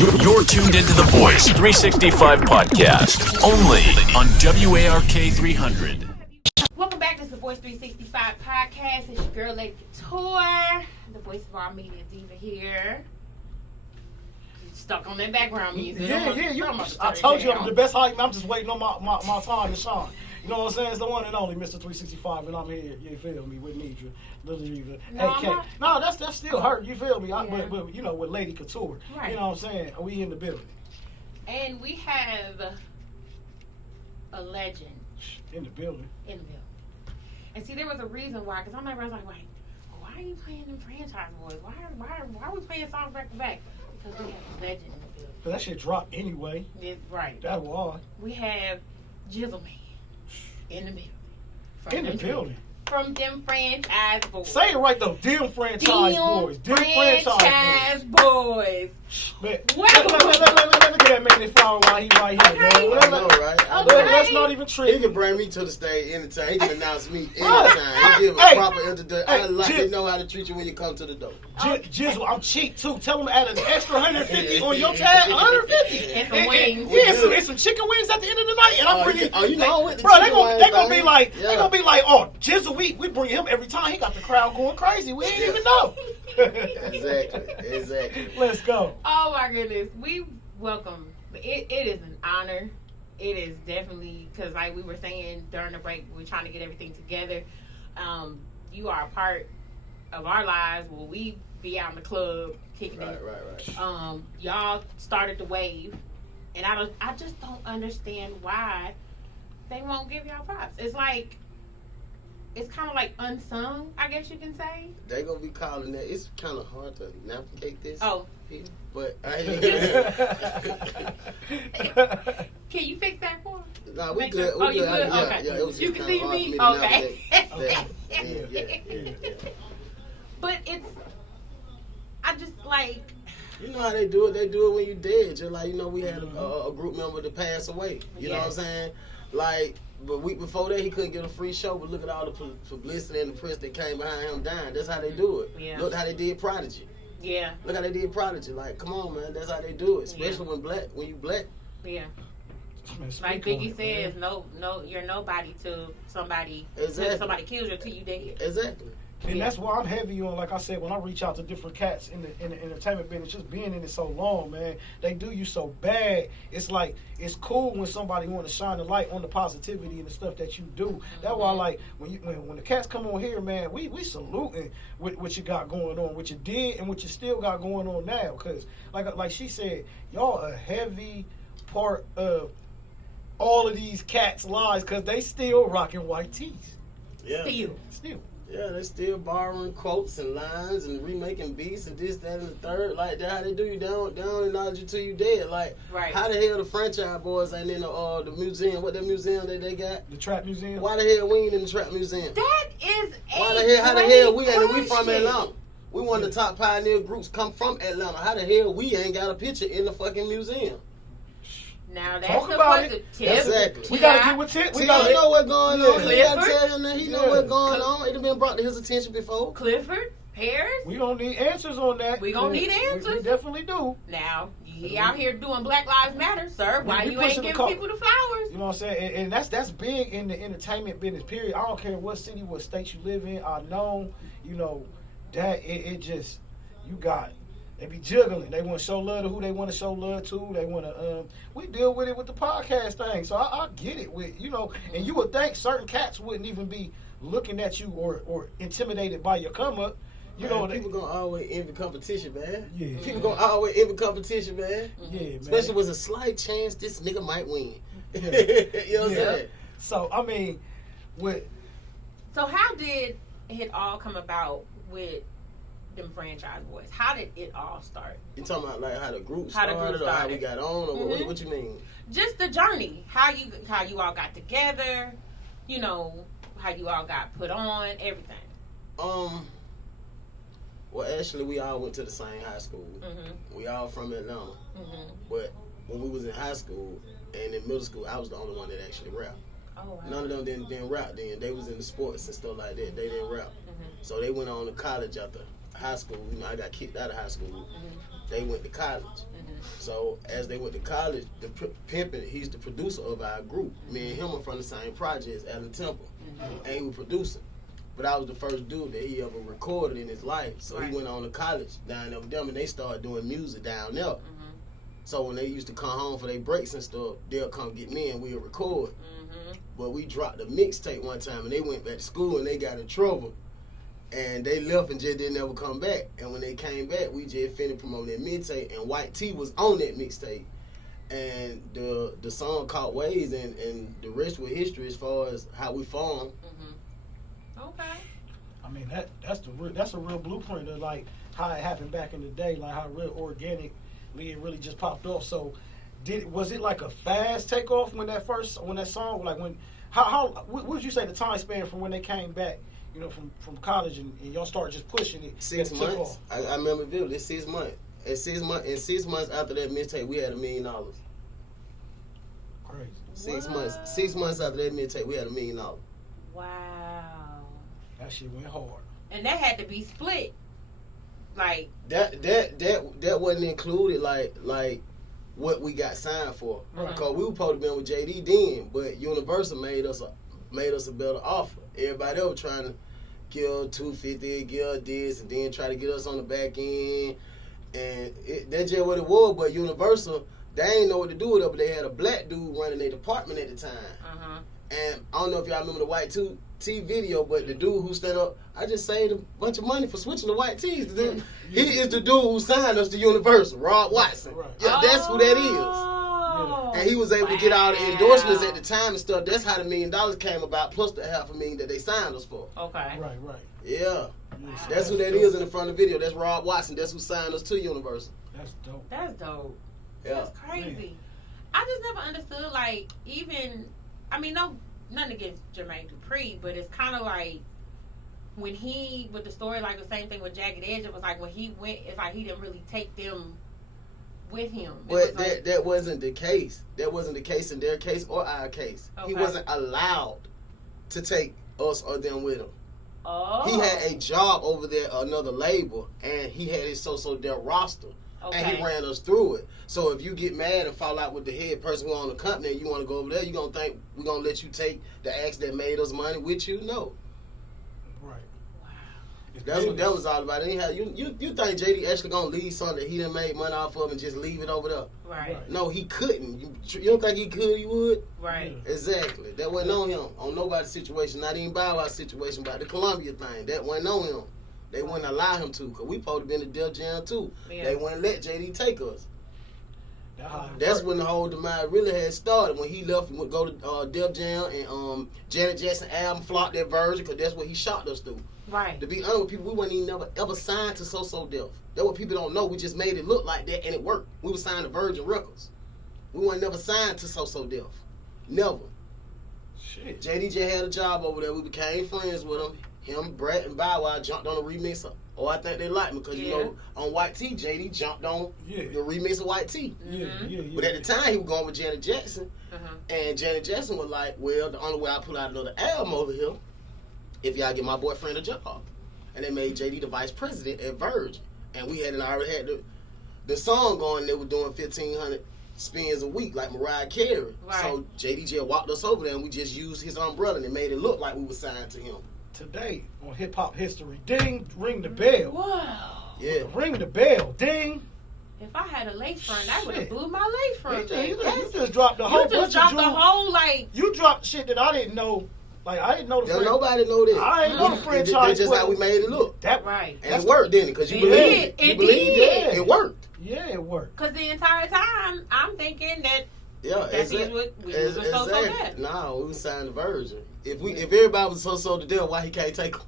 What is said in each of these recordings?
You're tuned into the Voice365 Podcast, only on WARK 300. Welcome back to the Voice365 Podcast. It's your girl, Lady Couture, the voice of our media diva here. Stuck on that background music. I told you I'm the best hype. I'm just waiting on my time to shine. You know what I'm saying? It's the one and only Mr. 365, and I'm here. You feel me? With Nidra, Little Diva, AK. No, that's still hurt. You feel me? Yeah. But you know, with Lady Couture. Right. You know what I'm saying? We in the building. And we have a legend In the building. And see, there was a reason why, because I remember I was like, wait, why are you playing them franchise boys? Why are we playing songs back to back? Because we have a legend in the building. But that shit dropped anyway. Right. That was. We have JizzleMan in the building. In the building. From them franchise boys. Say it right though. Them franchise boys. Them franchise boys. Man, Welcome. look at that man in flower while he right here, Okay. man. I know, right? Let's not even trick. He can bring me to the stage anytime. He can announce me anytime. He give a proper introduction. I like to know how to treat you when you come to the door. Jizzle, I'm cheap too. Tell them to add an extra 150 on your tab. 150 And some wings. Yeah, and some chicken wings at the end of the night. And I'm bringing. you know with the bro, they chicken gonna wings, be like, oh, Jizzle, we bring him every time. He got the crowd going crazy. We ain't even know. Exactly. Let's go. Oh my goodness. We welcome. It is an honor. It is definitely, because like we were saying during the break, we're trying to get everything together. You are a part of our lives where we be out in the club kicking it. Right. Y'all started the wave, and I just don't understand why they won't give y'all props. It's like, it's kind of like unsung, I guess you can say. They gonna be calling that. It's kind of hard to navigate this. Oh. But Can you fix that for me? nah, we Make good. sure- We oh, you good? Yeah, Okay. yeah. It was You just can kinda see hard me? for to Okay. navigate that. Yeah. But it's, I just like, You know how they do it? They do it when you dead. Just like, we had a group member to pass away. You know what I'm saying? Like, the week before that, he couldn't get a free show, but look at all the publicity and the press that came behind him dying. That's how they do it. Yeah. Look how they did Prodigy. yeah, Look how they did Prodigy. Like, come on, man. That's how they do it. Especially when you black. yeah. Man, Like speak on Biggie it, says, man. no, you're nobody till somebody, Exactly. till somebody kills you till you dead. Exactly. And that's why I'm heavy on, like I said, when I reach out to different cats in the entertainment business, just being in it so long, man, they do you so bad. It's like, it's cool when somebody want to shine the light on the positivity and the stuff that you do. That's why, like, when the cats come on here, man, we saluting what you got going on, what you did and what you still got going on now. Because, like she said, y'all a heavy part of all of these cats' lives because they still rocking white tees. Yeah. Still. Yeah, they still borrowing quotes and lines and remaking beats and this, that, and the third. Like, that's how they do you. They don't acknowledge you till you dead. Like, Right. how the hell the franchise boys ain't in the museum? What that museum that they got? The Trap Museum. Why the hell we ain't in the Trap Museum? That is a How the hell we ain't? great We from question. Atlanta. We one of the top pioneer groups come from Atlanta. How the hell we ain't got a picture in the fucking museum? Now Talk that's about the it. Exactly. We gotta get with Tip. See, I know what's going on. You gotta Clifford? tell him that he know what's going on. It have been brought to his attention before. Clifford, Harris. We don't need answers on that. We gonna need answers. We definitely do. Now he out here doing Black Lives Matter, sir. Why We you ain't pushing the giving call. people the flowers? You know what I'm saying? And that's big in the entertainment business, period. I don't care what city, what state you live in. I know, that it just, you got, they be juggling. They want to show love to who they want to show love to. They want to, we deal with it with the podcast thing. So I get it with, and you would think certain cats wouldn't even be looking at you or intimidated by your come up. People gonna always envy competition, man. Yeah. People gonna always envy competition, man. Yeah, man. Especially with a slight chance this nigga might win. Yeah. You know what I'm saying? So, I mean, So how did it all come about with them franchise boys? How did it all start? You talking about like how the group How the started, group or how started. we got on, or what you mean? Just the journey. How you all got together, how you all got put on, everything. Well, actually, we all went to the same high school. Mm-hmm. We all from Atlanta. Mm-hmm. But when we was in high school and in middle school, I was the only one that actually rapped. Oh, wow. None of them didn't rap then. They was in the sports and stuff like that. They didn't rap. Mm-hmm. So they went on to college after high school. I got kicked out of high school. Mm-hmm. they went to college. So as they went to college, the Pimpin', he's the producer of our group. Me and him are from the same projects, Allen Temple, and he was producing. But I was the first dude that he ever recorded in his life. So he went on to college down there with them, and they started doing music down there. So when they used to come home for their breaks and stuff, they'll come get me and we'll record. But we dropped a mixtape one time, and they went back to school and they got in trouble. And they left and just didn't ever come back. And when they came back, we just finished promoting that mixtape, and White T was on that mixtape. And the song caught waves, and the rest was history as far as how we formed. Okay. I mean, that's a real blueprint of like how it happened back in the day, like how real organically it really just popped off. So, was it like a fast takeoff when that song, like how what would you say the time span from when they came back? You know, from college and y'all started just pushing it. 6 months. I remember vividly. 6 months. And 6 months after that mixtape, we had $1 million. Crazy. 6 months. 6 months after that mixtape, we had $1 million. Wow. That shit went hard. And that had to be split. Like that wasn't included like what we got signed for. Right. Cause we were supposed to be with JD then, but Universal made us a better offer. Everybody else was trying to give $250, give this, and then try to get us on the back end. And that's just what it was. But Universal, they ain't know what to do with it, but they had a black dude running their department at the time. And I don't know if y'all remember the White Tee video, but the dude who stand up, I just saved a bunch of money for switching to white tees. He is the dude who signed us to Universal, Rob Watson. Right. Yeah, that's who that is. And he was able to get all the endorsements at the time and stuff. That's how the $1 million came about, plus the $500,000 that they signed us for. Okay. Right. Yeah. That's who that is in the front of the video. That's Rob Watson. That's who signed us to Universal. That's dope. That's dope. Yeah. That's crazy. Man. I just never understood, like, even, I mean, nothing against Jermaine Dupri, but it's kind of like when with the story, like the same thing with Jagged Edge, it was like when he went, it's like he didn't really take them with him. But that wasn't the case. That wasn't the case in their case or our case. Okay. He wasn't allowed to take us or them with him. Oh. He had a job over there, another label, and he had his So Del roster. Okay. And he ran us through it. So if you get mad and fall out with the head person who owned the company and you want to go over there, you going to think we're going to let you take the acts that made us money with you? No. Right. Wow. That's what that was all about. Anyhow, you think JD actually going to leave something that he done made money off of and just leave it over there? Right. No, he couldn't. You don't think he could, he would? Right. Exactly. That wasn't on him. On nobody's situation. Not even Bow Wow's situation about the Columbia thing. That wasn't on him. They wouldn't allow him to, because we supposed to be in the Def Jam too. Yeah. They wouldn't let JD take us. That's when the whole demise really had started. When he left and would go to Def Jam and Janet Jackson album flopped that version, because that's what he shot us through. Right. To be honest with people, we weren't even ever signed to So Def. That's what people don't know. We just made it look like that, and it worked. We were signed to Virgin Records. We weren't never signed to So Def. Never. Shit. JD just had a job over there. We became friends with him. Him, Brett, and Bow Wow jumped on a remix. I think they liked me because, you know, on White Tee, JD jumped on the remix of White Tee. But at the time, he was going with Janet Jackson. And Janet Jackson was like, well, the only way I pull out another album over here, if y'all get my boyfriend a job. And they made JD the vice president at Virgin. And we hadn't already had the song going. They were doing 1,500 spins a week like Mariah Carey. Right. So JD just walked us over there and we just used his umbrella and it made it look like we were signed to him. Today on Hip Hop History, ding, ring the bell. Wow. Yeah. Ring the bell, ding. If I had a lace front, I would have blew my lace front. You just dropped a whole bunch of jewels. You just dropped the whole, like... You dropped shit that I didn't know. Like, I didn't know the nobody know that. I ain't know the franchise. That's just how we made it look. That right. And it worked, didn't it? Because you believed it. It did. It worked. Yeah, it worked. Because the entire time, I'm thinking that... Yeah, exactly. No, we was signed to Virgin. If everybody was so to deal, why he can't take them?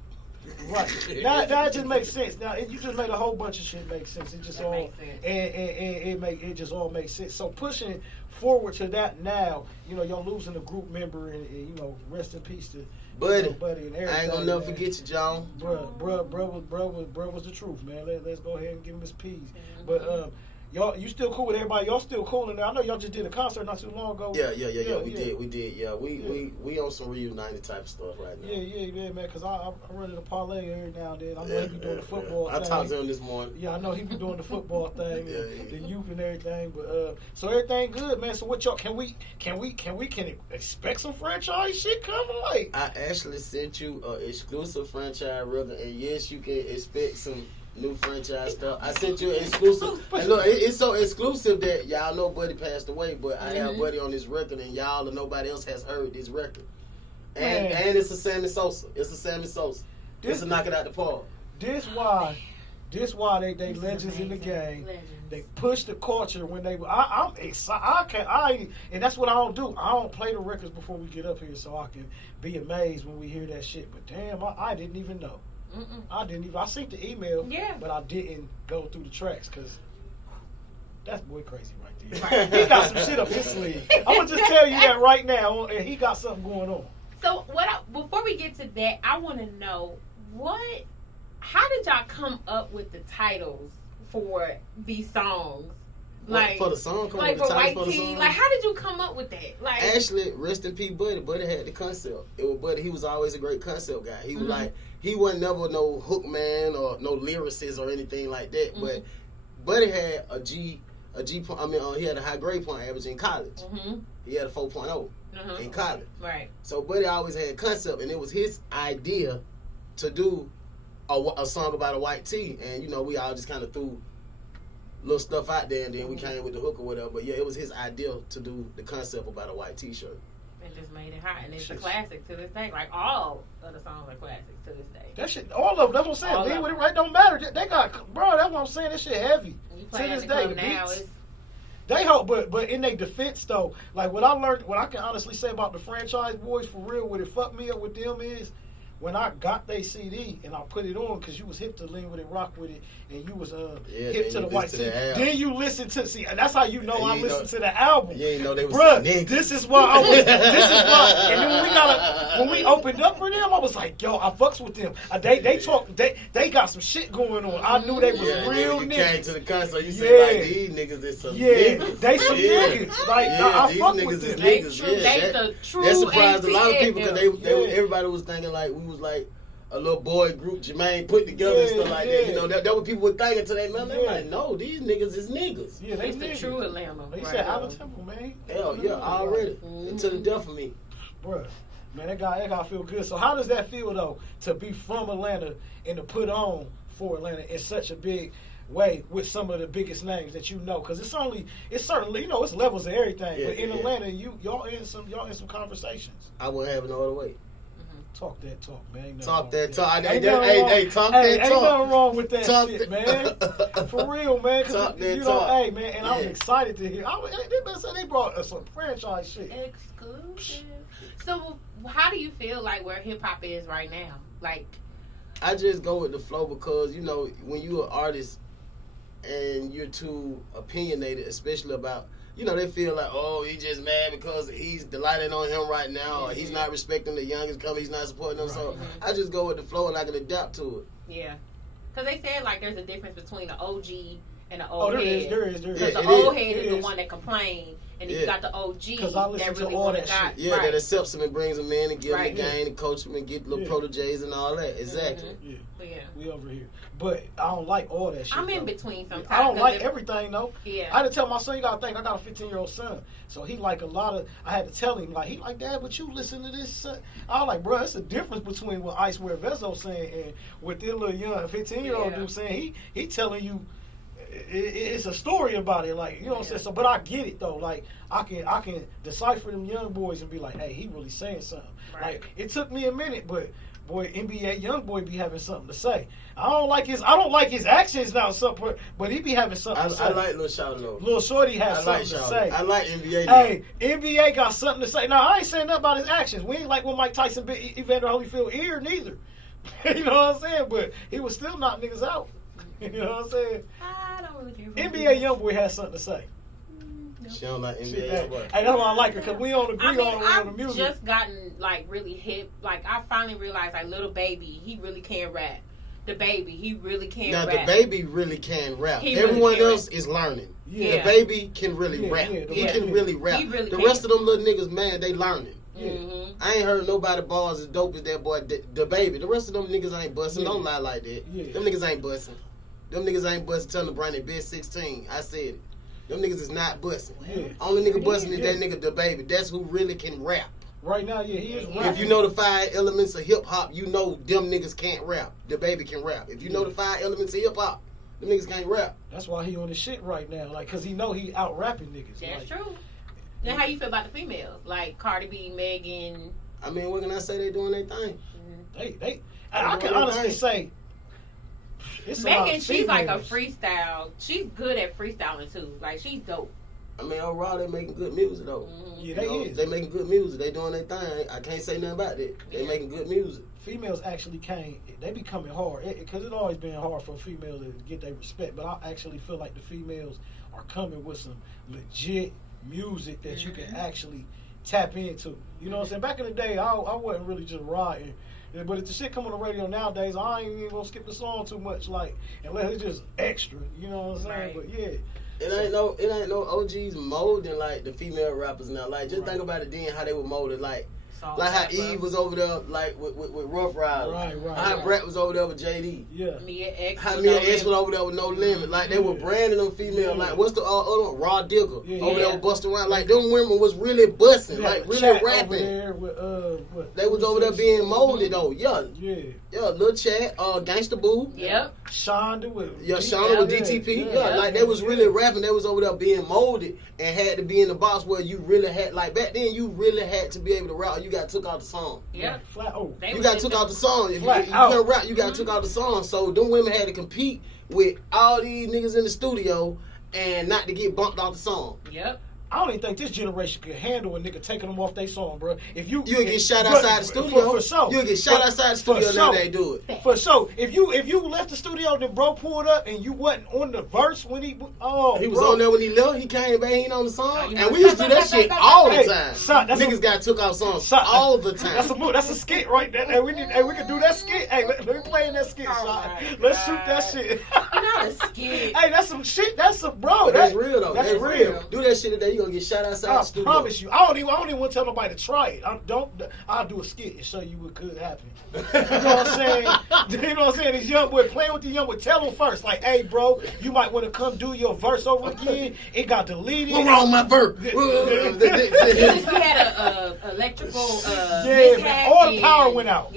Right. Now it just makes sense. Now you just made a whole bunch of shit make sense. It just all makes sense. It just all makes sense. So pushing forward to that now, you know, you're losing a group member, and you know, rest in peace to Buddy and everything. I ain't gonna never forget you, John. Bro was the truth, man. Let's go ahead and give him his peas. But Y'all, you still cool with everybody? Y'all still cool in there? I know y'all just did a concert not too long ago. Yeah. We did. Yeah, we on some reunited type of stuff right now. Yeah, man. Cause I run into parlay every now and then. I know he be doing the football thing. I talked to him this morning. Yeah, I know he be doing the football thing, and the youth and everything. But so everything good, man. So what y'all can we expect some franchise shit coming? Like I actually sent you an exclusive franchise record, and yes, you can expect some new franchise stuff. I sent you an exclusive. And look, it's so exclusive that y'all know Buddy passed away, but I have Buddy on this record, and y'all or nobody else has heard this record. And it's a Sammy Sosa. It's a knock it out the park. This why they legends in the game. They push the culture when they. I'm excited. And that's what I don't do. I don't play the records before we get up here, so I can be amazed when we hear that shit. But damn, I didn't even know. I seen the email, but I didn't go through the tracks because that's boy crazy right there. He got some shit up his sleeve. I'm gonna just tell you that right now, and he got something going on. So before we get to that, I want to know how did y'all come up with the titles for these songs? Like for the song, like for White Tee, like how did you come up with that? Like actually, rest in peace, Buddy. Buddy had the concept. It was Buddy. He was always a great concept guy. He was like, he wasn't never no hook man or no lyricist or anything like that. But Buddy had he had a high grade point average in college. He had a 4.0 in college. Right. So Buddy always had concept, and it was his idea to do a song about a white tee, and we all just kind of threw little stuff out there, and then we came with the hook or whatever. But yeah, it was his idea to do the concept about a white T-shirt. It just made it hot, and it's a classic to this day. Like all of the songs are classics to this day. That shit, all of them. That's what I'm saying. Leave with it right. Don't matter. They got, bro. That's what I'm saying. That shit heavy. You play to this the day, club now. They hope, but in their defense though, like what I can honestly say about the franchise boys for real, what it fucked me up with them is when I got their CD and I put it on because you was hip to Lean With It, Rock With It, and you was hip to the White Tee. Then you listen to and that's how you know I listened to the album. You ain't know they was bruh, this is why I was. This is why. And then when we opened up for them, I was like, yo, I fucks with them. They talk. They got some shit going on. I knew they was real niggas. You came to the concert, you said like these niggas is some niggas. They some niggas. Like I fuck with them. They the true. That surprised a lot of people because everybody was thinking like we was like a little boy group Jermaine put together and stuff like that. That what people were thinking today, man. They're like, no, these niggas is niggas. Yeah, they the true Atlanta. They said out of Temple, man. Hell yeah, already. To the death of me. Bruh, man, that guy feel good. So how does that feel though to be from Atlanta and to put on for Atlanta in such a big way with some of the biggest names that you know? Because it's certainly it's levels of everything. But in Atlanta, y'all in some conversations. I wouldn't have it no other way. Talk that talk, man. Talk that talk. Hey, talk that talk. Ain't nothing wrong with that shit, man. For real, man. Talk that talk. Hey, man, and I'm excited to hear. They brought us some franchise shit. Exclusive. So, how do you feel like where hip hop is right now? Like, I just go with the flow because when you're an artist and you're too opinionated, especially about. They feel like, oh, he just mad because he's delighted on him right now, or he's not respecting the youngest coming, he's not supporting them. So I just go with the flow and I can adapt to it. Yeah. Because they said, like, there's a difference between the OG and the old head. There is. Because the old head is the one that complained, and then you got the OG that really want to got. Yeah, that accepts him and brings him in and give him the game and coach him and get little proteges and all that. Exactly. Yeah. We over here. But I don't like all that shit. I'm in between sometimes. I don't like everything, though. Yeah. I had to tell my son, you got to think, I got a 15-year-old son. So he like a lot of, I had to tell him, like, he like, Dad, but you listen to this. I was like, bro, it's a difference between what Ice Wear Vezo saying and what this little young 15-year-old dude saying. He telling you, it's a story about it, like, you know what I'm saying. So, but I get it though. Like, I can decipher them young boys and be like, hey, he really saying something. Right. Like, it took me a minute, but boy, NBA young boy be having something to say. I don't like his actions now, but he be having something to say. I like Lil Shorty though. Lil Shorty has something to say. I like NBA now. Hey, NBA got something to say. Now I ain't saying nothing about his actions. We ain't like when Mike Tyson bit Evander Holyfield ear neither. You know what I'm saying? But he was still knock niggas out. You know what I'm saying? I don't really care. NBA YoungBoy has something to say. She don't like NBA YoungBoy. Hey, that's why I like her, because we don't agree on the music. I've just gotten, like, really hip. Like, I finally realized, like, Lil Baby, he really can rap. The baby, he really can now, rap. the baby really can rap. He Everyone really else is learning. Yeah. The baby can really rap. Yeah, He can really rap. He really the can. rest of them little niggas, man, they learning. Mm-hmm. I ain't heard nobody bars as dope as that boy, the baby. The rest of them niggas ain't busting. Yeah. Don't lie like that. Yeah. Them niggas ain't busting. Them niggas ain't busting. Tell them to bring their best 16. I said it. Them niggas is not busting. Yeah. Only nigga busting is Yeah. that nigga, the baby. That's who really can rap. Right now, yeah, he is rapping. If you know the 5 elements of hip hop, you know them niggas can't rap. The baby can rap. If you know the 5 elements of hip hop, them niggas can't rap. That's why he on the shit right now, like, cause he know he out rapping niggas. That's like, true. Now, how you feel about the females? Like Cardi B, Megan. I mean, what can I say? They doing their thing. I can honestly say, it's a lot Megan, of she's like a females. freestyle. She's good at freestyling too. Like, she's dope. I mean, overall, they making good music, though. Yeah, they is. They making good music. They doing their thing. I can't say nothing about that. They making good music. Females actually they be coming hard, because it's always been hard for females to get their respect, but I actually feel like the females are coming with some legit music that you can actually tap into. You know what I'm saying? Back in the day, I wasn't really just riding. But if the shit come on the radio nowadays, I ain't even gonna skip the song too much, like, unless it's just extra. You know what I'm saying? Right. But yeah. It ain't no OGs molding like the female rappers now. Like, just think about it then, how they were molded. Like how Eve was over there, like with Rough Riders. Right. How Brett was over there with JD. Yeah. Mia X. How Mia X was over there with No Limit. Like, they were branding them female. Yeah. Like, what's the other one? Raw Digger. Yeah. Over there with Busta Rhymes. Like, them women was really busting. Yeah, Like, really Chat rapping. Over there with, They was over there being molded, though. Yeah, Lil Chat, Gangsta Boo. Yep. Shonda with Shonda with DTP. Yeah, like, they was really rapping. They was over there being molded and had to be in the box where you really had, like, back then you really had to be able to rap. You got took out the song. Yeah. Flat. Oh, They You was got just took out the song. If you Flat couldn't out. rap, you got took out the song. So them women had to compete with all these niggas in the studio and not to get bumped off the song. Yep. I don't even think this generation could handle a nigga taking them off their song, bro. If you'll get shot outside the studio. For sure. You'll get shot outside the studio now they do it. For sure. If you left the studio, then bro pulled up and you wasn't on the verse when he was bro. on there when he left. He came back, he ain't on the song. Oh, you And we used to do that shit all the Hey, time. son, that's Niggas a- got took out songs Son, all the time. That's a skit right there. Hey, we can do that skit. Hey, let me play in that skit, Oh son. my Let's shoot God. that shit. Not a skit. Hey, that's some shit. That's some bro. But that's real though. That's real. Do that shit today, you gonna get shot outside I the studio. promise you. I don't even want to tell nobody to try it. I'll do a skit and show you what could happen. You know what I'm saying? You know what I'm saying? This young boy playing with the young boy. Tell him first, like, hey, bro, you might want to come do your verse over again. It got deleted. What wrong with my verse? Because we had a electrical Yeah, man. All the power went out.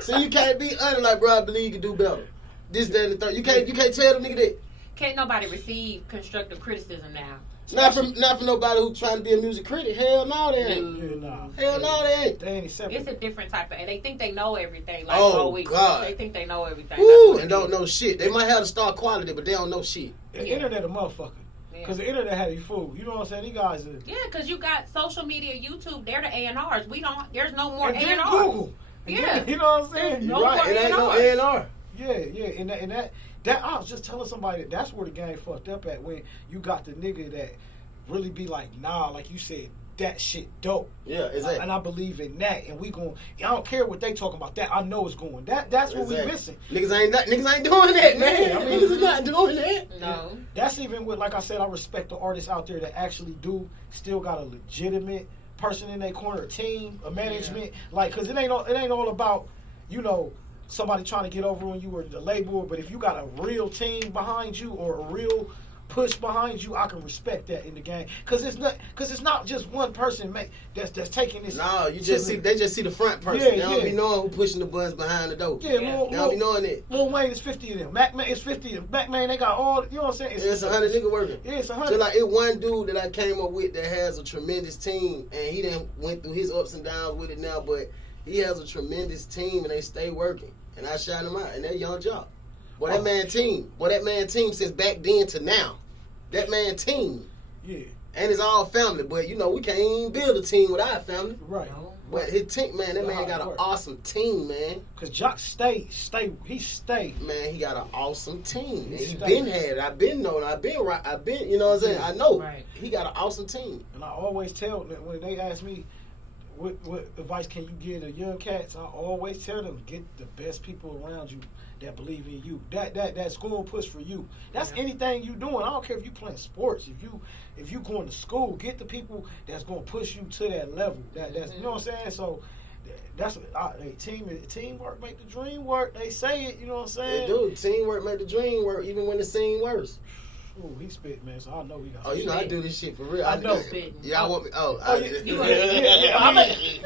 So you can't be honest like, bro, I believe you can do better. This, that, and the third. You can't tell the nigga that. Can't nobody receive constructive criticism now. Not from nobody who trying to be a music critic. Hell no, they ain't. Yeah, nah. Hell no, they ain't. They ain't accepted. It's a different type of. They think they know everything. Like, Oh, God. They think they know everything. Woo, That's what and it don't is. know shit. They might have the star quality, but they don't know shit. The Yeah. internet a motherfucker. Because the internet had you fooled. You know what I'm saying? These guys are... Yeah, because you got social media, YouTube. They're the A&Rs. We don't. There's no more And then A&Rs. Google. And Yeah. then, you know what I'm saying? No Right, more it ain't no A&Rs. A&R. Yeah, and that I was just telling somebody that's where the game fucked up at, when you got the nigga that really be like, nah, like you said, that shit dope. Yeah, exactly. And I believe in that, and we gon' I don't care what they talking about. That I know it's going. That's what we missing. Niggas ain't doing that, man. Yeah, I mean, Niggas is not doing that. No. That's even with, like I said, I respect the artists out there that actually still got a legitimate person in their corner, a team, a management. Like, cause it ain't all about, you know, somebody trying to get over on you or the label. But if you got a real team behind you or a real push behind you, I can respect that in the game. Cause it's not just one person that's taking this. No, they just see the front person. Yeah, They don't yeah. be knowing who pushing the buttons behind the door. Yeah, Yeah. They don't be knowing it. Lil Wayne is 50 of them. Mac Man is 50 of them. Mac Man, they got all, you know what I'm saying? It's 100 nigga working. Yeah, it's 100. So like, it one dude that I came up with that has a tremendous team, and he done went through his ups and downs with it now, but he has a tremendous team and they stay working. And I shout him out, and that young job. Boy, that man team since back then to now. That man team. Yeah, And it's all family, but you know, we can't even build a team without family. right. But his team, man, that man got an awesome team, man. Cause Jock stay. Man, he got an awesome team. And he Stay. been had it. I've been knowing. I've been, you know what I'm saying? I know. Right. He got an awesome team. And I always tell them, when they ask me, what advice can you give to young cats, I always tell them, get the best people around you. that believe in you. That's going to push for you. That's Yeah. anything you doing. I don't care if you playing sports. If you going to school, get the people that's going to push you to that level. That's you know what I'm saying. So that's teamwork make the dream work. They say it. You know what I'm saying. They do. Teamwork make the dream work, even when it seems worse. Ooh, he spit, man. So I know he got. Oh, you know I do this shit for real. I know. Y'all want me? Oh,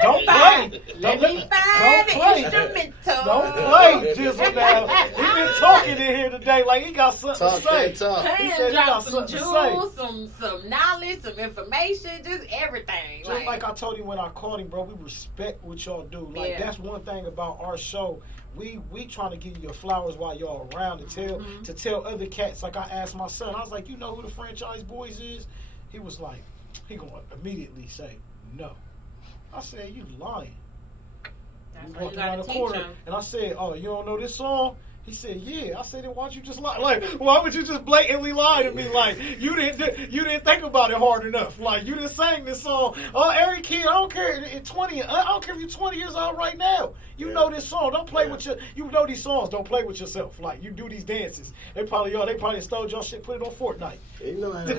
Don't play. Let me find the instrumental. Don't play, Jizzle. Now he been talking in here today like he got something to say. Talk. He said he Drop got some something to jewels, say. some knowledge, some information, just everything. Just like I told him when I called him, bro, we respect what y'all do. Like that's one thing about our show. We trying to give you your flowers while y'all around to tell other cats. Like I asked my son, I was like, you know who the Franchise Boys is? He was like, he gonna immediately say no. I said, you lying. That's We why you walked around gotta the teach corner, them. and I said, oh, you don't know this song? He said, yeah. I said, then why don't you just lie? Like, why would you just blatantly lie to me? Like, you didn't think about it hard enough. Like, you didn't sing this song. Oh, every kid, I don't care. I don't care if you're 20 years old right now. You know this song. Don't play with you know these songs. Don't play with yourself. Like, you do these dances. They probably stole your shit, put it on Fortnite. You know how they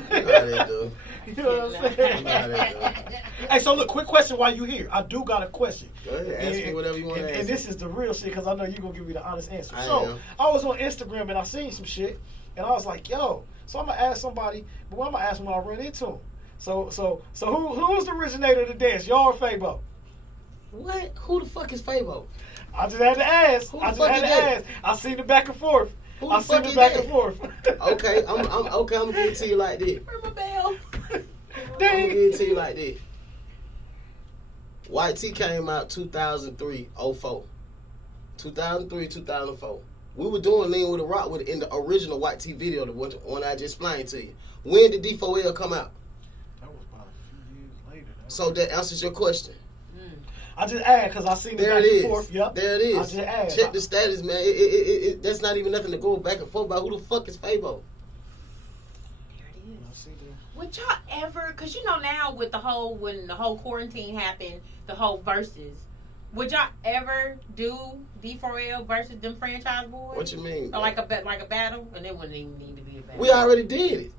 do. You know what I'm saying? You know how they do. Hey, so look, quick question while you here. I do got a question. Go ahead, ask me whatever you want to ask. And this is the real shit because I know you're going to give me the honest answer. I So, am. I was on Instagram and I seen some shit and I was like, yo, so I'm going to ask somebody, but I'm going to ask when I run into him. So who's the originator of the dance, y'all or Fabo? What? Who the fuck is Fabo? I just had to ask. Who the fuck is that? I seen the back and forth. Who I the seen fuck the is back that? and forth. Okay, I'm gonna give it to you like this. Where's my bell? I'm gonna give it to you like this. White T came out 2003, 04. 2003, 2004. We were doing Lean with a Rock in the original White T video, the one I just explained to you. When did D4L come out? That was about a few years later. So that answers your question. I just asked because I seen the There back it and is. forth. Yep. There it is. I just asked. Check the status, man. It that's not even nothing to go back and forth about. Who the fuck is Fabo? There it I is. see that. Would y'all ever, because you know now with when the whole quarantine happened, the whole verses, would y'all ever do D4L versus them Franchise Boys? What you mean? Or like a battle? And it wouldn't even need to be a battle. We already did it.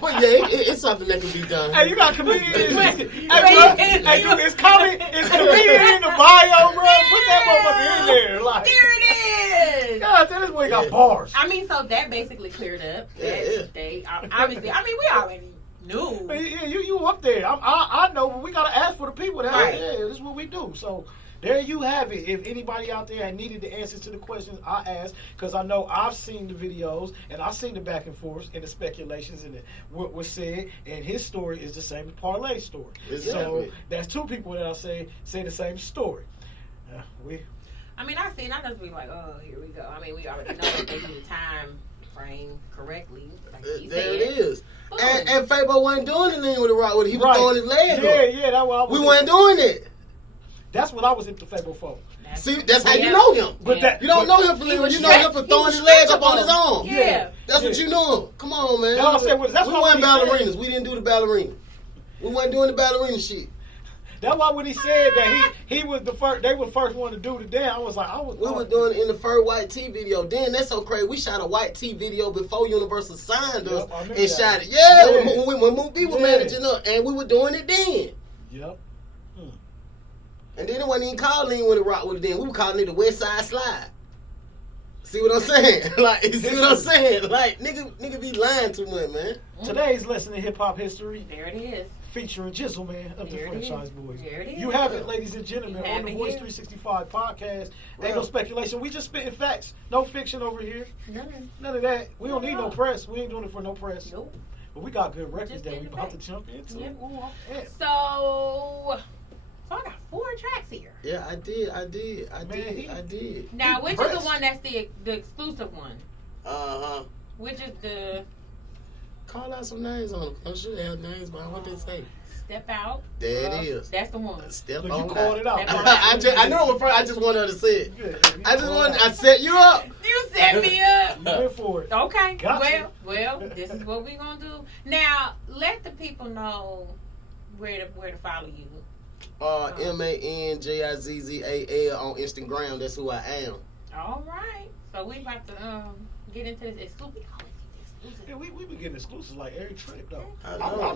But yeah, it's something that can be done. Hey, you got comedian. Hey, Wait. bro, it's comedian in the bio, bro. Put that motherfucker in there. Like, There it is! God, this boy got bars. I mean, so that basically cleared up. Yeah. They obviously, I mean, we already knew. Yeah, you up there. I know, but we gotta ask for the people that. Right. Yeah, this is what we do. So there you have it. If anybody out there had needed the answers to the questions I asked, because I know I've seen the videos and I've seen the back and forth and the speculations and what was said, and his story is the same as Parlay's story. Exactly. So that's two people that I say the same story. I mean, I just be like, oh, here we go. I mean, we already know that they do the time frame correctly. Like he There said. it is. Boom. And Fabo wasn't doing anything with the rock with it. He was throwing his leg up. Yeah, that's what I was. We weren't doing it. That's what I was into Fabo for. See, that's how you know him. But that You don't know him for living. You know him for throwing his leg up on his arm. Yeah. That's what you know him. Come on, man. That's what I said, that's we why weren't when he ballerinas. We didn't do the ballerina. We weren't doing the ballerina shit. That's why when he said that he was the first, they were the first one to do the dance. I was like, We were doing it in the first White T video. Then that's so crazy. We shot a White T video before Universal signed us I remember and that. shot it. Yeah, Yeah. when Mook B was managing us, and we were doing it then. Yep. And then it wasn't even called Lean with a Rock with it then. We were calling it the West Side Slide. See what I'm saying? Like, see what I'm saying? Like, nigga be lying too much, man. Today's lesson in hip hop history There it is. featuring JizzleMan of the There it is. Franchise Boys. There it is. You have it, ladies and gentlemen, You on have the it Voice here. 365 podcast. Right. Ain't no speculation. We just spitting facts. No fiction over here. None. None of that. We don't need no No. press. We ain't doing it for no press. Nope. But we got good records Just that we getting about to back. jump into. Yep. Ooh, yeah. So I got 4 tracks here. Yeah, I did. Now, which is Pressed. the one that's the exclusive one? Uh-huh. Which is the Call out some names on them. I'm sure they have names, but what they say. Step Out? There it is. That's the one. Step Look, on you called it out. Step on out. I know it first. I just wanted her to say it. Yeah, I set you up. You set me up. You went for it. Okay. Gotcha. Well, this is what we're gonna do. Now, let the people know where to follow you. ManJizzal on Instagram. That's who I am. All right. So we about to get into this exclusive. Yeah, we be getting exclusives like every trip though. I I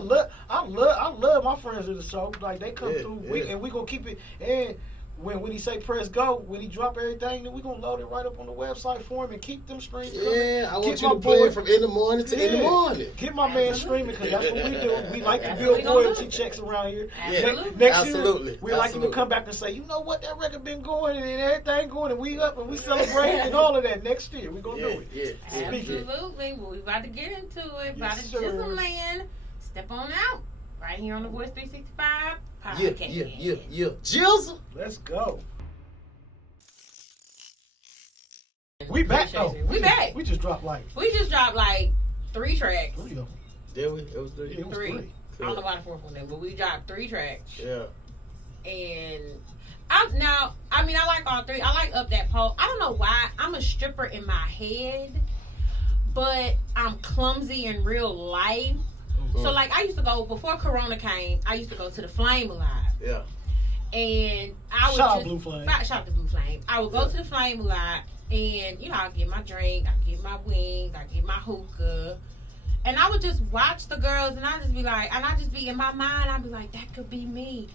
love my friends of the show. Like they come through, and we gonna keep it. And when he say press go, when he drop everything, then we gonna load it right up on the website for him and keep them streams coming. Yeah, I want Keep you my to play boy- it from in the morning to in the morning. Get my man streaming because that's what we do. We like to That's build what we gonna loyalty do. checks around here. Absolutely. Next Absolutely. year, we like him to Absolutely. come back and say, you know what, that record been going and everything going and we up and we celebrating and all of that. Next year, we gonna do it. Yeah. Absolutely. Well, we about to get into it. About Yes, to sir. JizzleMan. Step on out. Right here on the Voice365 Yeah. podcast. Jizzle. Let's go. We back though. We back. We just dropped like We just dropped like 3 tracks. 3 of them. Did we? It was three. Yeah, it was 3. 3. I don't know about the 4th one, but we dropped 3 tracks. Yeah. And I like all 3. I like Up That Pole. I don't know why. I'm a stripper in my head, but I'm clumsy in real life. So like I used to go before Corona came. I used to go to the Flame a lot. Yeah. And I would Shout out just Blue Flame. shout out to Blue Flame. I would go to the Flame a lot, and I get my drink, I get my wings, I get my hookah, and I would just watch the girls, and I just be like, and I just be in my mind, I'd be like, that could be me.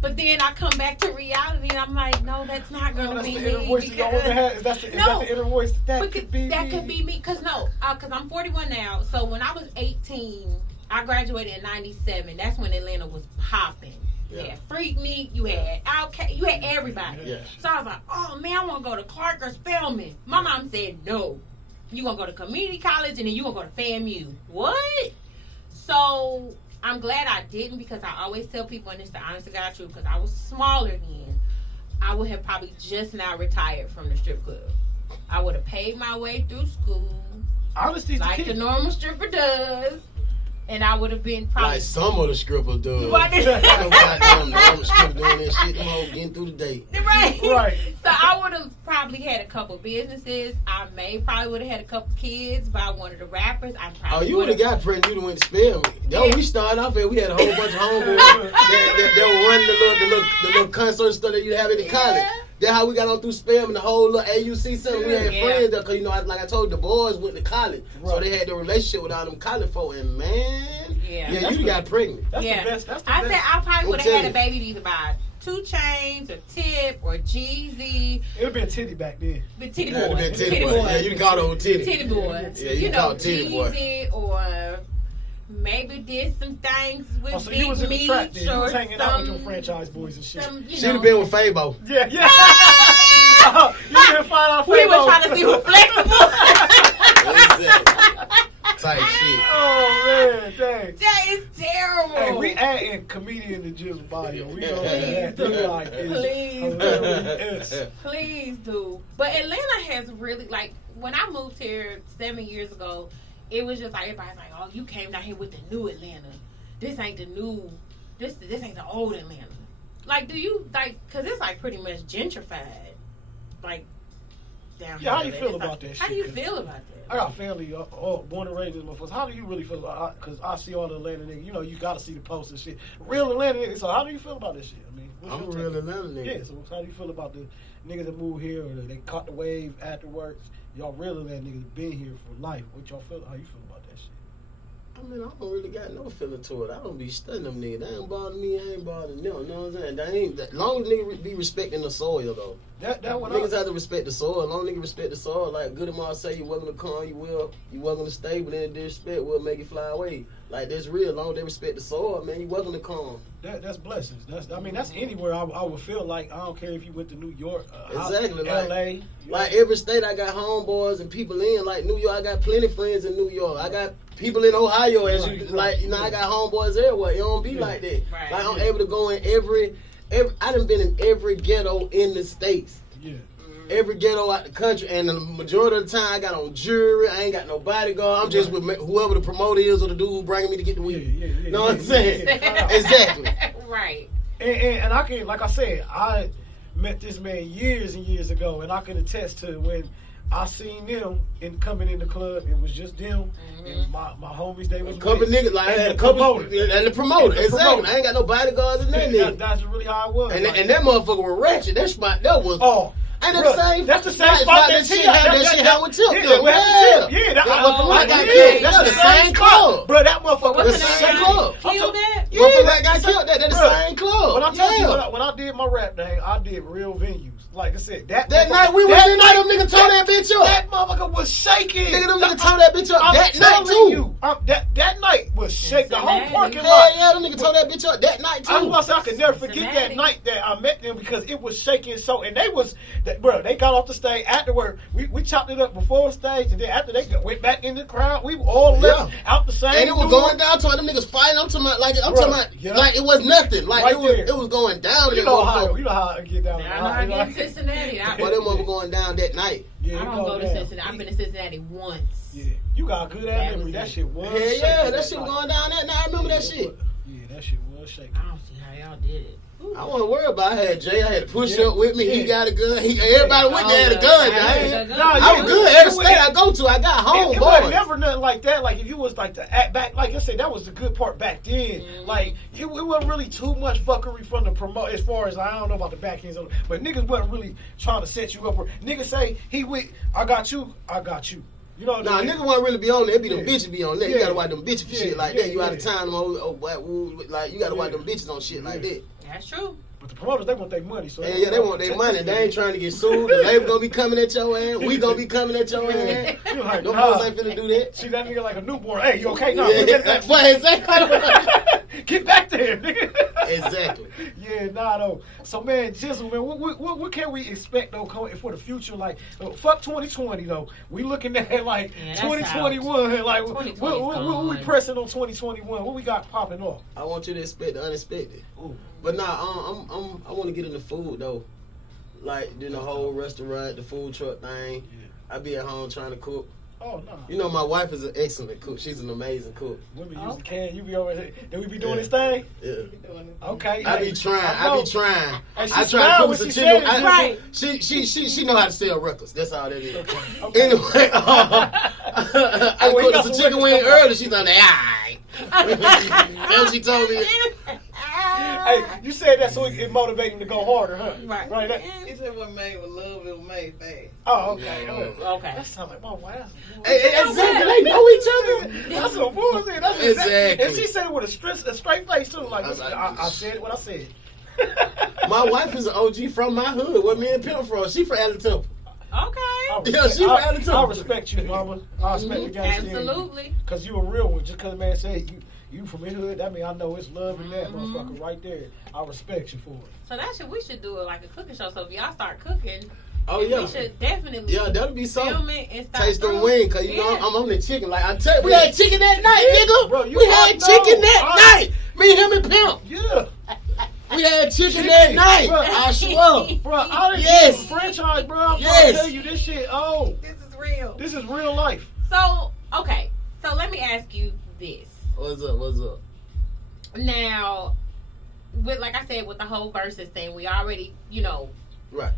But then I come back to reality, and I'm like, no, that's not gonna That's be the me. inner voice you always had. Is that the inner voice? That could be that me. could be me. Cause I'm 41 now. So when I was 18, I graduated in '97. That's when Atlanta was popping. You Yeah. had Freaknik, you had Outkast, you had everybody. Yeah. So I was like, oh man, I want to go to Clark or Spelman. My mom said no. You gonna go to community college and then you gonna go to FAMU. What? So I'm glad I didn't, because I always tell people, and it's the honest to God truth, because I was smaller then, I would have probably just now retired from the strip club. I would have paid my way through school Honesty is like the the key. normal stripper does, and I would have been probably. Like some of the strippers do. What? Goddamn normal stripper doing that shit. Them hoes getting through the day. Right. Right. So I would have probably had a couple businesses. I probably would have had a couple kids by one of the rappers. I Oh, probably you would have got pregnant. You would have went to spell me. That's when we started off at. We had a whole bunch of homeboys that were running the little concert stuff that you have in the college. Yeah. That's how we got on through spam and the whole little AUC center. We had Yeah. friends there, because like I told you, the boys went to college, so Right. they had the relationship with all them college folk. And man, Yeah. you got pregnant. That's Yeah. the best. That's the I best. said I probably I'm would have had a telling baby either by 2 Chainz or Tip or Jeezy. It would have been titty back then. But Titty Yeah, Boy. that titty boy. Yeah, you called old titty. Titty Boy. Yeah, you called Titty Boy. Jeezy, or maybe did some things with Oh, so Big you was in the Meech trap then. You or was hanging out with them some- franchise boys and shit. some, you She'd have know. been with Fabo. Yeah, yeah. You didn't find out. We were Fabo. trying to see who flexible. Type shit. Oh man, dang. That is terrible. Hey, we adding comedian to Jizzle bio. We gonna add that. Like, it's Please. hilarious. Please do. But Atlanta has really, like, when I moved here 7 years ago, it was just like, everybody's like, oh, you came down here with the new Atlanta. This ain't the new, this ain't the old Atlanta. Like, do you, like, because it's like pretty much gentrified. Like, down here. Yeah, how you It's feel like- about that How shit? do you feel about that? I got family all born and raised in motherfuckers. How do you really feel about it? Because I see all the Atlanta niggas. You know, you got to see the posts and shit. Real Atlanta niggas. So how do you feel about this shit? I mean, what's I'm a your real take? Atlanta nigga. Yeah, so how do you feel about the niggas that moved here or they caught the wave afterwards? Y'all real Atlanta niggas been here for life. What y'all feel? How you feel about that shit? I mean, I don't really got no feeling to it. I don't be studying them niggas. They ain't bother me. I ain't bother them. You know what I'm saying? They ain't. As long as niggas be respecting the soil, though. That one. Niggas have to respect the soil. As long as niggas respect the soil, like Good and Ma say, you welcome to come, you welcome to stay, but then disrespect will make you fly away. Like, that's real. As long as they respect the soil, man, you welcome to come. That's blessings. That's anywhere I would feel like. I don't care if you went to New York, Exactly, L.A. Like every state, I got homeboys and people in. Like New York, I got plenty of friends in New York. I got people in Ohio, as you like. You know, I got homeboys everywhere. It don't be like that. Right. Like I'm able to go in every. I done been in every ghetto in the states. Yeah. Every ghetto out the country, and the majority of the time I got on jewelry. I ain't got no bodyguard. I'm just with whoever the promoter is or the dude who bringing me to get the weed. Yeah. Know what I'm saying? Exactly. Right. And I can, like I said, I met this man years and years ago, and I can attest to when I seen them coming in the club. It was just them and my homies. They was a couple niggas like and a couple and the promoter. Exactly. I ain't got no bodyguards and nothing. That's really how it was. And that motherfucker was ratchet. That spot that was. Oh. Ain't that the same? That's the same spot that shit had with Tip. Yeah, that got killed. That's the same club. Bro, that motherfucker was the same club. Killed that? Yeah, that got killed. That's the same club. But I told you, when I did my rap thing, I did real venues. Like I said, that night we was in there, them niggas tore that bitch up. That motherfucker was shaking. Nigga, them niggas tore that bitch up that night too. That night was shaking. The whole parking lot. Yeah, them niggas tore that bitch up that night too. I was about to say, I could never forget that night that I met them because it was shaking so. And they got off the stage afterward. We chopped it up before the stage, and then after they went back in the crowd, we all left out the same. And it was going down to them niggas fighting. I'm talking about like it was nothing. Like it was going down. You know how I get down. I know how I get in Cincinnati. Well, them mother going down that night. Yeah, I don't go to Cincinnati. I've been to Cincinnati once. Yeah, you got a good ass memory. That shit was. Yeah, that shit was going down that night. I remember that shit. Yeah, that shit was shaking. I don't see how y'all did it. Ooh. I wasn't worried about it. I had Jay. I had to push up with me. He got a gun. Everybody with me had a gun. I was good. Every state I go to, I got home. It wasn't never nothing like that. Like if you was like to act back, like I said, that was the good part back then. Like it wasn't really too much fuckery from the promote. As far as I don't know about the back ends, but niggas wasn't really trying to set you up. Or niggas say I got you. You know, nigga won't really be on there. It be them bitches be on there. You gotta watch them bitches for shit like that. You out of time, like you gotta watch them bitches on shit like that. That's true. But the promoters, they want their money. So they want their money. They ain't trying to get sued. The label gonna be coming at your ass. We gonna be coming at your ass. Like, no folks ain't finna do that. See that nigga like a newborn. Hey, you okay? No, exactly. Get back there, nigga. Exactly. Yeah, though. So man, Jizzle, man, what can we expect though for the future? Like, fuck 2020 though. We looking at like 2021. Like, what we pressing on 2021? What we got popping off? I want you to expect the unexpected. Ooh. But I want to get into food though, like the whole restaurant, the food truck thing. Yeah. I be at home trying to cook. Oh no! You know my wife is an excellent cook. She's an amazing cook. Women use the can. You be over here. Then we be doing this thing. Yeah. Okay. I be trying. I try to cook some chicken. Right. She know how to sell records. That's all that is. Okay. Anyway, I cooked some chicken wing early. She's on there. Alright. That's what she told me. Hey, you said that so it motivated him to go harder, huh? Right. He said what made with love, it was made fast. Oh, okay. Okay. That sounds like my wife. Exactly. They know each other. That's some bullshit. That's exactly. And she said it with a straight face too. Like I said what I said. My wife is an OG from my hood. Where me and Pimp from? She from Allen Temple. Okay. Yeah, she from Allen Temple. I respect you, mama. I respect the gangster. Absolutely. Because you a real one. Just because the man said you from his hood, that mean I know it's love in that motherfucker right there. I respect you for it. So we should do it like a cooking show. So if y'all start cooking, we should definitely that'll be something. film it and start taste them wings, cause you know I'm on the chicken. Like I tell you, we Yeah. had chicken that night, nigga. Bro, we had chicken that night. Me, him, and Pimp. Yeah. We had chicken that night. Bro, I swear. Bro, I didn't Yes. franchise, bro. I'm trying Yes. to tell you this shit. Oh, This is real. this is real life. So okay. So let me ask you this. What's up? Now, with like I said, with the whole versus thing, we already, Right.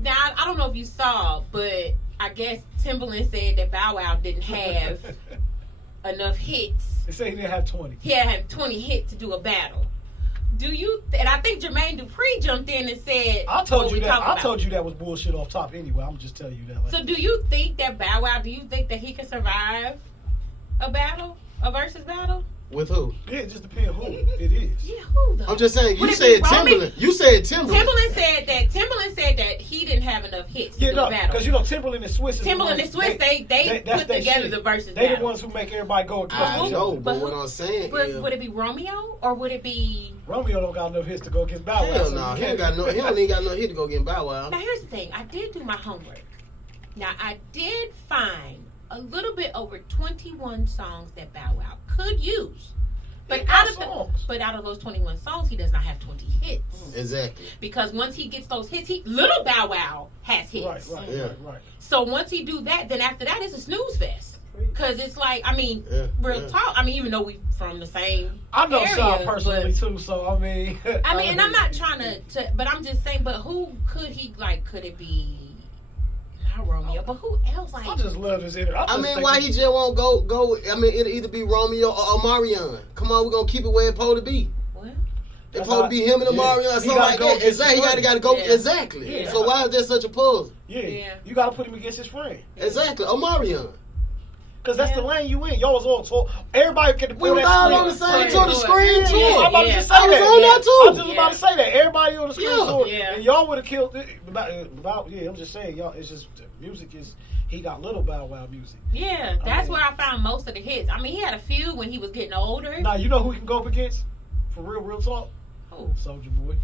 Now I don't know if you saw, but I guess Timbaland said that Bow Wow didn't have enough hits. They say he didn't have 20. He had 20 hits to do a battle. Do you? And I think Jermaine Dupri jumped in and said, I told what you we that. talking I about. told you that was bullshit off top anyway. I'm just telling you that. Like, So do you think that Bow Wow? Do you think that he could survive a versus battle? With who? yeah, it just depends who it is. Yeah, who though? I'm just saying. You Would it said be Romy? Timberland. You said Timberland. Timbaland said that he didn't have enough hits to Yeah, do no, a battle. because Timberland and Swiss. Timbaland and Swiss, they that's put their together shit. the versus They battle. the ones who make everybody go. I know, But but who- what I'm saying But is, would it be Romeo or would it be? Romeo don't got enough hits to go against Bow Wow. hell so no, you he can't- don't even got no hit to go get Bow Wow. Now here's the thing. I did do my homework. Now I did find a little bit over 21 songs that Bow Wow could use. But He got out of those 21 songs, he does not have 20 hits. Exactly. Because once he gets those hits, Little Bow Wow has hits. Right. So once he do that, then after that, it's a snooze fest. Because it's like, real talk. I mean, even though we from the same I know area, Sean personally too, so I mean. and I'm not trying to, but I'm just saying, but who could he, like, could it be about Romeo, but who else? Like, I just love this interview. I mean, why he just won't go? I mean, it'll either be Romeo or Omarion. Come on, we're gonna keep it where it's supposed to be. well, It's supposed to be him and Omarion or something like that. Exactly. He gotta go. Yeah. Exactly. Yeah. So why is there such a puzzle? Yeah, you gotta put him against his friend. Exactly. Omarion. Because that's the lane you in. Y'all was all talk. Everybody could We was all on the same tour, the screen Yeah, tour. I'm about to just say I was that. on that too. I was just about to say that. Everybody on the screen tour. Yeah. And y'all would have killed it. I'm just saying, y'all, it's just, music is, he got little Bow Wow music. yeah, that's where I found most of the hits. I mean, he had a few when he was getting older. Now, you know who he can go up against? For real talk? Who? Soulja Boy.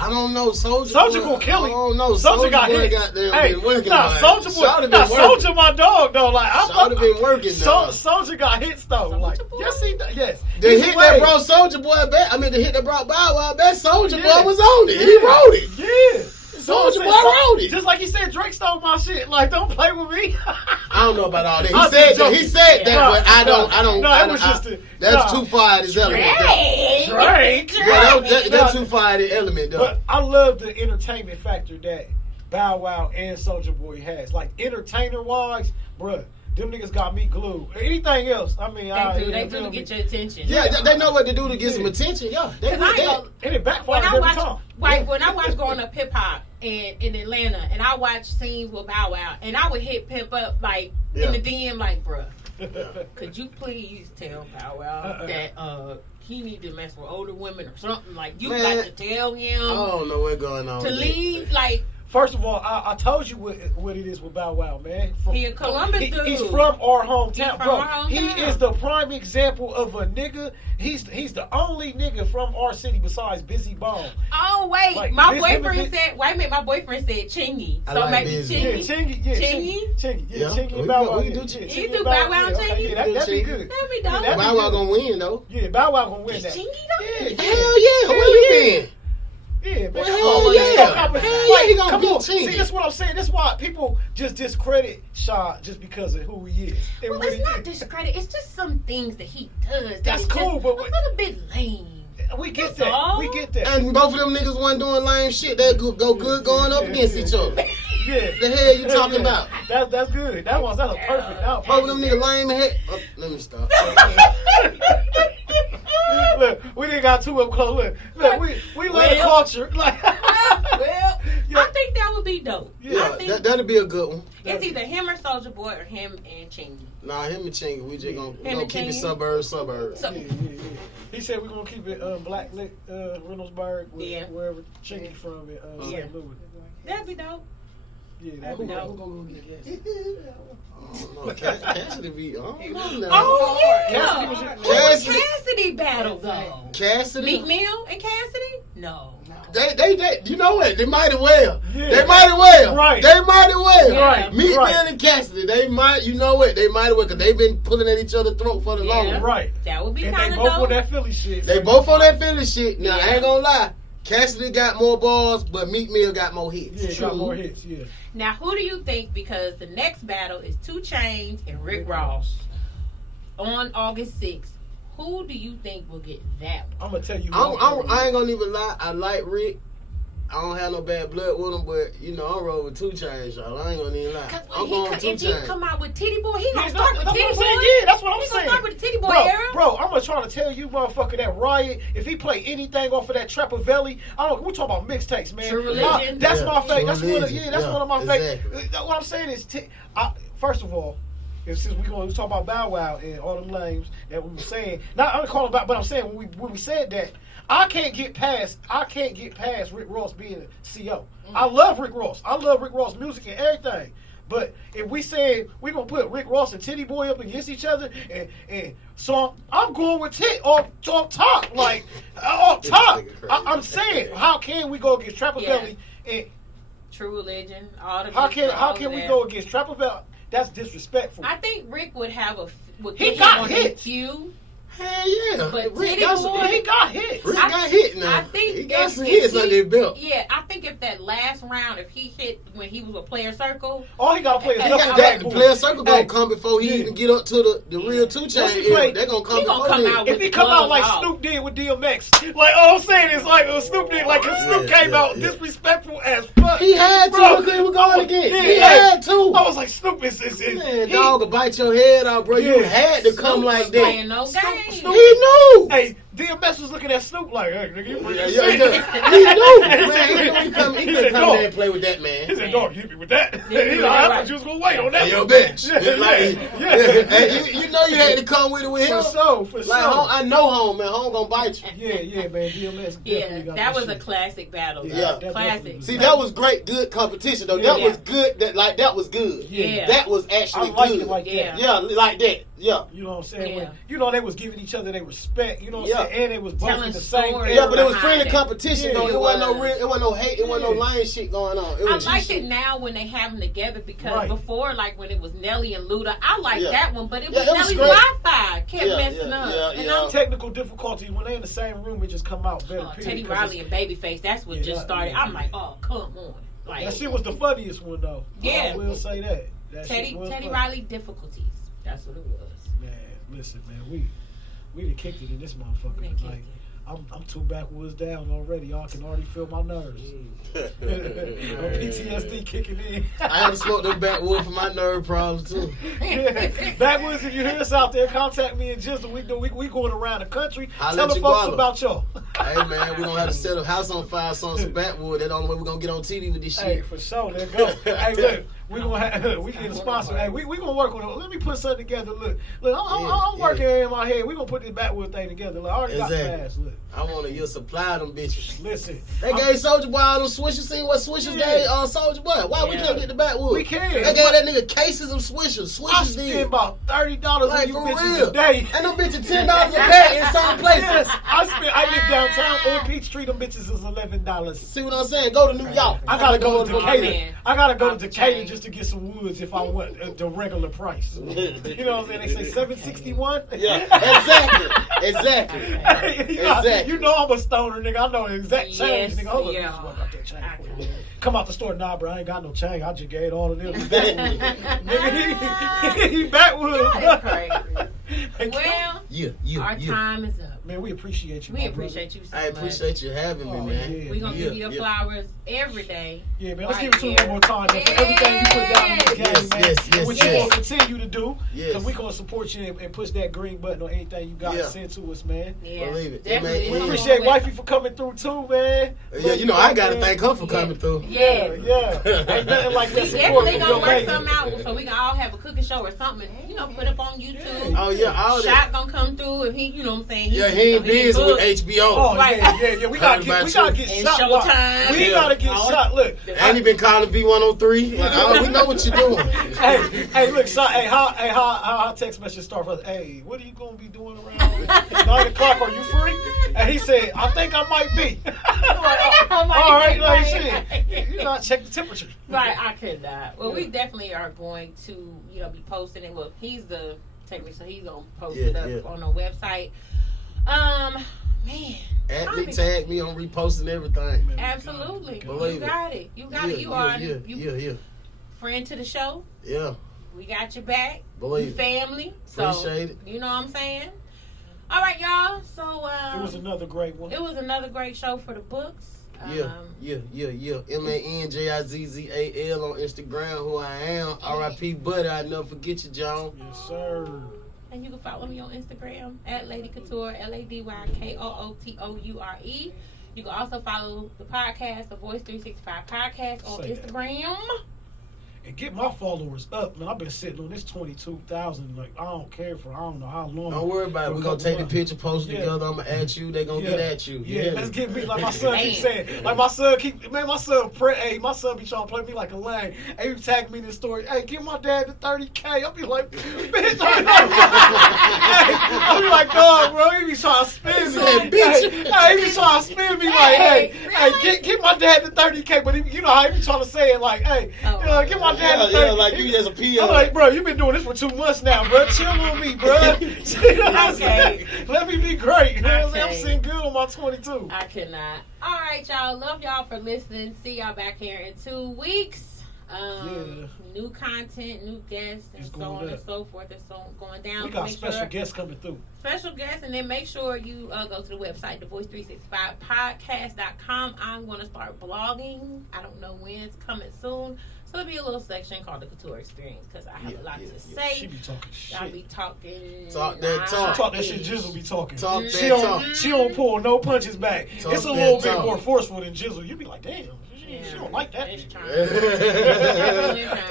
I don't know. Soulja gonna kill him. I don't know. Soulja got Boy hit. goddamn Hey, been working nah, on it. Soulja Boy. Shawty been Nah, working. Soulja my dog though. Like Shawty been working now. Soulja got hits though. Soulja Like Boy? yes, he does. Yes. The He's hit away. that brought Soulja Boy back. I mean, the hit that brought Bow Wow back. Soulja Yeah. Boy was on it. He wrote it. Yeah. Soulja Boy wrote it. Just like he said, Drake stole my shit. Like, don't play with me. I don't know about all that. I'm He said just that. joking. He said that, Yeah. but I don't. No, it was just a- that's no. too far this element. though. Drake. Yeah, that's too far the element though. But I love the entertainment factor that Bow Wow and Soulja Boy has. Like, entertainer wise, bruh, them niggas got me glued. Anything else, I mean, They do to get your attention. Yeah, they know what to do to get some attention. Yeah, they Because I ain't that. gonna- And it backfires when I every watch, time. when I watch growing up hip hop in Atlanta, and I watch scenes with Bow Wow, and I would hit Pimp up like in the DM, like, bruh, could you please tell Bow Wow that he need to mess with older women or something? Like, you Man, got to tell him I don't know what's going on. to with leave. Like, First of all, I told you what it is with Bow Wow, man. He a Columbus dude. He's from our hometown, He's from bro. our hometown. He is the prime example of a nigga. He's the only nigga from our city besides Busy Bone. oh wait, Like, my this boyfriend nigga- said. Wait a minute, my boyfriend said Chingy. I So like maybe Busy. Yeah, Chingy. Chingy, yeah, Chingy? Chingy, yeah, Yeah, Chingy we and Bow can- Wow. we can yeah, do Chingy. yeah, You do Bow Wow and okay, Chingy? yeah, that'd be good. That'd be Yeah, dope. that'd Bow be Wow good. gonna win though. Yeah, Bow Wow gonna win Is that. Chingy though? Yeah, Hell yeah, where you been? Yeah, man. Well, Come hell on, yeah. stop it. Hell yeah, he gonna come beat on. Chingy. See, that's what I'm saying. That's why people just discredit Shaw just because of who he is. It Well, really it's not is. discredit. It's just some things that he does. That That's is cool, just but a little bit lame. We get That's that. all. We get that. And both of them niggas wasn't doing lame shit. They go good going up against each other. Yeah. The hell you talking about? That's good. That's a perfect. That was Both of them perfect. niggas lame head. Oh, let me stop. Look, we didn't got too up close. Look, we love the Well. culture. Like, Well, Yeah. I think that would be dope. I Yeah, think that'd be a good one. it's either him or Soulja Boy or him and Chingy. Nah, him and Chingy, we just gonna and keep it Chingy? suburbs. So, yeah. He said we're gonna keep it Black Lick, Reynoldsburg, Yeah. wherever Chingy from in Yeah. St. Louis. that'd be dope. Yeah, That'd be that dope. gonna go get Cassidy? No, Cassidy be. I don't know. Oh yeah. Cassidy was- Who would Cassidy- Cassidy battle though? Cassidy. Meek Mill and Cassidy? No. They, you know what? They might as well. Yeah. They might as well. Right. They might as well. Right. Meek Right. Mill and Cassidy, they might, you know what? They might as well, because they've been pulling at each other's throat for the Yeah. longest. right. That would be And they kind of both on dope. that Philly shit. They both on that Philly shit. Now, I Yeah. ain't gonna lie. Cassidy got more balls, but Meek Mill got more hits. Yeah, got more hits. Yeah. Now, who do you think? Because the next battle is 2 Chainz and Rick Ross on August 6th. Who do you think will get that one? I'm gonna tell you. I ain't gonna even lie. I like Rick. I don't have no bad blood with him, but you know I'm rolling with 2 Chainz, y'all. I ain't gonna even lie. Because I'm going 2 if he Chainz. come out with Titty Boy, he gonna Yeah, start with that's Titty what Boy. I'm saying. Yeah, that's what I'm He saying. gonna start with the Titty Boy Bro, era. bro, I'm gonna try to tell you, motherfucker, that Riot. If he play anything off of that Trappavelli, I don't. We talking about mixtapes, man. True Religion. That's Yeah, my favorite. True That's one of Religion. that's Yeah, one of my exactly. favorite. What I'm saying is, first of all, since we gonna talk about Bow Wow and all them lames that we were saying, not I'm calling about, but I'm saying when we said that, I can't get past Rick Ross being a CO. I love Rick Ross. I love Rick Ross music and everything. But if we say we gonna put Rick Ross and Titty Boy up against each other, and so I'm going with Tit off top, like off top. I'm saying, how can we go against Trappavelli and True Religion. All the how all can of we that. go against Trappavelli? That's disrespectful. I think Rick would have would He get him got on hits. a few. Hell yeah. But Rick Titty got some, Boy- He got hits. Rick got hit now. I think he got if- some if hits he- under his belt. Yeah, I think think if that last round, if he hit when he was a player circle, all he got to play is the player circle gonna come before he even get up to the real 2 Chainz. They're gonna come before him. If he come out like Snoop did with DMX, like all I'm saying is like Snoop did, like Snoop came out disrespectful as fuck. He had to. Look who he was going again. He had to. I was like, Snoop is man, dog will bite your head out, bro. You had to come like that. Playing no game. He knew. Hey, DMX was looking at Snoop like, hey, nigga, you pretty He knew. Man, he couldn't come there and play with that, man. He said, dog, you hit me with that. He's like, I thought you was going to wait on that. Hey, yo, bitch. Hey, you know you had to come with it with him. For sure. I know home, man. Home gonna bite you. Yeah, man. DMX definitely got that was shit. a classic battle. Yeah. Classic. See, that was great, good competition, though. That was good. That was good. Yeah. That was actually I like good. it like that. Yeah, like that. Yeah. You know what I'm saying? Yeah. When, they was giving each other their respect. You know what I'm saying? And they was both in the same stories. Yeah, but it was behind friendly it. competition, though. It wasn't no real, it wasn't no hate, it wasn't no lying shit going on. It I was like it now when they have them together because before, like when it was Nelly and Luda, I liked that one, but it was Nelly's Wi-Fi kept messing up. And technical difficulties when they in the same room, it just come out better. Teddy Riley and Babyface, that's what just started. I'm like, oh, come on. Like, that shit was the funniest one, though. Yeah. I will say that. Teddy Riley difficulties. That's what it was. Man, listen, man, we done kicked it in this motherfucker. Like, I'm 2 backwoods down already. Y'all can already feel my nerves. PTSD kicking in. I had to smoke them backwood for my nerve problems too. Backwoods, if you hear us out there, contact me and Jizzle. We going around the country. I'll Tell the let you folks follow. about y'all. Hey man, we gonna have to set a house on fire, some backwood. That's the only way we gonna get on TV with this shit. Hey, for sure. There go. Hey, look. We get a sponsor. Hey, we gonna work on it. Let me put something together. Look, I'm working in my head. We gonna put this backwood thing together. Look, I already got the mask. Look, I want you to supply them bitches. Listen, they gave Soulja Boy all them swishers. See what swishers gave Soulja Boy? Why we can't get the backwood? We can. They gave that nigga cases of swishers. I spend about $30 on you bitches a day. And them bitches $10 a pack in some places. Yes, I live downtown on Peachtree. Them bitches is $11. See what I'm saying? Go to New York. I gotta go to Decatur. I gotta go to Decatur just to get some woods if I want the regular price. You know what I'm saying? They say $7.61. Yeah, exactly. You know I'm a stoner, nigga. I know the exact change, nigga. Hold on, what about that change? Come out the store, nah, bro. I ain't got no change. I just gave all of them. Nigga, he backwood. That's crazy. Well, our time is up. Man, we appreciate you. We appreciate you so much. I appreciate you having me, man. We're going to give you your flowers every day. Yeah, man. Let's give it to you one more time, man. For everything you put down in the game, man. And what you going to continue to do. Because we're going to support you and push that green button on anything you got to send to us, man. Yeah. Believe it. Definitely. We appreciate Wifey for coming through, too, man. Yeah, you know, I got to thank her for coming through. Yeah. Ain't nothing like that We support definitely from going to your work lady. something out so we can all have a cooking show or something. You know, put up on YouTube. Oh, yeah. All that. Shot going to come through if he, you know what I'm saying? Yeah, he ain't busy with HBO. Oh, Right. yeah. We gotta get shot. Showtime. We gotta get shot. Look, and he been calling V103. Like, we know what you're doing. hey, look, shot. Hey, how text message start for us? Hey, what are you gonna be doing around 9 o'clock? Are you free? And he said, I think I might be. All right, like shit. You know, check the temperature. Right, I could not. Well, we definitely are going to, be posting it. Well, he's the technical, so he's gonna post it up on the website. Man. At me, tag me on reposting everything. Absolutely. Believe you got it. You got it. You are friend to the show. Yeah. We got your back. Believe it. Family. So, appreciate it. You know what I'm saying? All right, y'all. So it was another great one. It was another great show for the books. Yeah. MANJIZZAL on Instagram, who I am. R.I.P. Buddy, I never forget you, John. Yes, sir. And you can follow me on Instagram at Lady Couture, LadyKootoure. You can also follow the podcast, the Voice365 Podcast on Instagram. And get my followers up, man. I've been sitting on this 22,000. Like, I don't care for I don't know how long. Don't worry about it. We're going to take the picture, post it together. I'm going to at you. They're going to get at you. Yeah, let's get me. Like my son keeps saying. Like my son be trying to play me like a lame. Hey, he tagged me in this story. Hey, give my dad the 30K. I'll be like, bitch. I'll be like, God, bro. He be trying to spin me. He be trying to spin me like, hey, give my dad the 30K. But you know how he be trying to say it like, hey, give my like you just a PO. I'm like, bro, you been doing this for 2 months now, bro. Chill on me, bro. Okay. Let me be great. You know what I'm saying? I'm Okay. sitting good on my 22. I cannot. All right, y'all. Love y'all for listening. See y'all back here in 2 weeks. New content, new guests, and It's so going on and up. so forth. It's so going down. We got Make special sure- guests coming through. Special guests, and then make sure you go to the website, TheVoice365Podcast.com. I'm going to start blogging. I don't know when. It's coming soon. So there'll be a little section called the Couture Experience because I have a lot to say. She be talking shit. I'll be talking. Talk that talk. Talk that shit. Jizzle be talking. Talk She that don't. talk. She don't pull no punches back. Talk It's a that little bit talk. more forceful than Jizzle. You be like, damn. She don't like that. It's trying.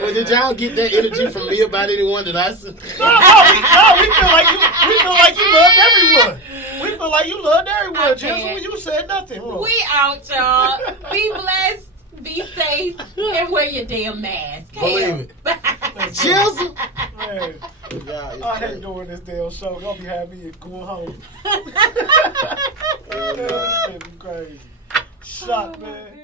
Well, did y'all get that energy from me about anyone that I said? No, we feel like you. We feel like you loved everyone. We feel like you loved everyone, I Jizzle. can't. You said nothing wrong. We out, y'all. Be blessed. Be safe. And wear your damn mask. Believe it. Jizzle. Man, Yeah, it's I hate crazy. doing this damn show. Y'all be having me going home. Yeah. This shit be crazy. Shot, man.